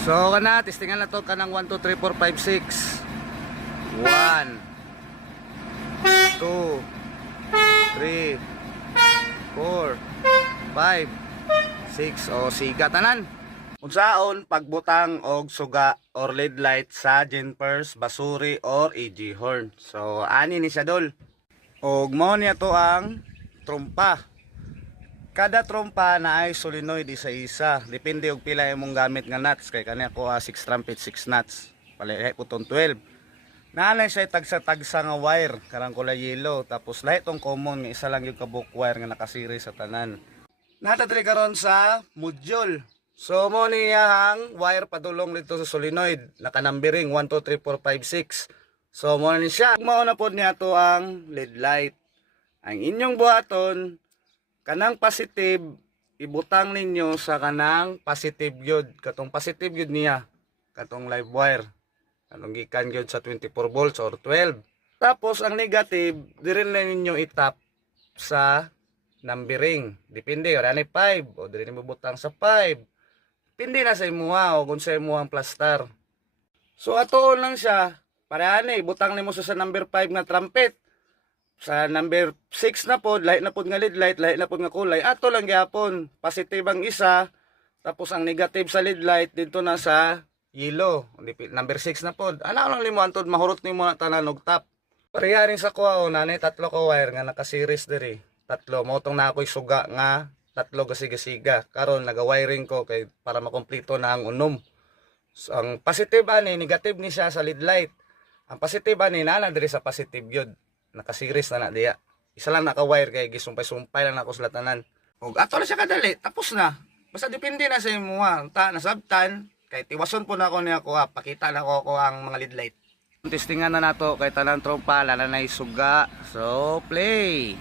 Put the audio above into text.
So kana testingan na to kanang 1 2 3 4 5 6. 1 2 3 4 5 6 o siga tanan. Unsaon pagbutang og suga or lead light sa Genpers, Basuri or AG horn. So ani ni siya dol. Og mao niya to ang trompa. Kada trompa na ay solenoid isa-isa. Depende og pila imong gamit nga nuts. Kay kani ako 6 trumpet 6 nuts. Palahi po tong 12. Naanay siya tagsa-tagsa nga wire. Karang kulay yellow. Tapos lahi tong common nga isa lang yung kabuk wire nga nakasiri sa tanan. Natatry karon sa module. So mo niya ang wire padulong dito sa solenoid. Naka-numbering 1 2 3 4 5 6. So mo ni siya. Mao na pod niya to ang LED light. Ang inyong buhaton kanang positive ibutang ninyo sa kanang positive yod. Katong positive yod niya, katong live wire, kanong gikan yod sa 24 volts or 12. Tapos ang negative dire na ninyo itap sa numbering. Depende ora ni 5 o dire nimo butang sa 5. Depende na sa imuha o kung sa imuha ang plastar. So atoon lang siya para ani butang nimo sa number 5 nga trumpet. Sa number 6 na pod, light na pod nga lead light, light na pod nga kulay. Ato lang gyapon, positive ang isa, tapos ang negative sa lead light dito na sa yellow. Number 6 na pod. Ana lang limo antod mahurot nimo na tanan og tap. Pareha rin sa kuha nanay tatlo ka wire nga naka-series diri. Tatlo mo tong na ako'y suga nga tatlo gasiga-siga. Karon naga-wiring ko kay para makompleto na ang unom. So, ang positive ani, negative ni siya sa lead light. Ang positive ani na diri sa positive yun. Naka-series na diya. Isa lang naka-wire kay gisumpay-sumpay lang ako sa latanan. Og ato na siya kadali, tapos na. Basta depende na sa imo ta nasabtan kay tiwason po na ako niya ko pakita na ko ang mga lead light. Testingan na nato kay tanan trompa na nay suga. So play.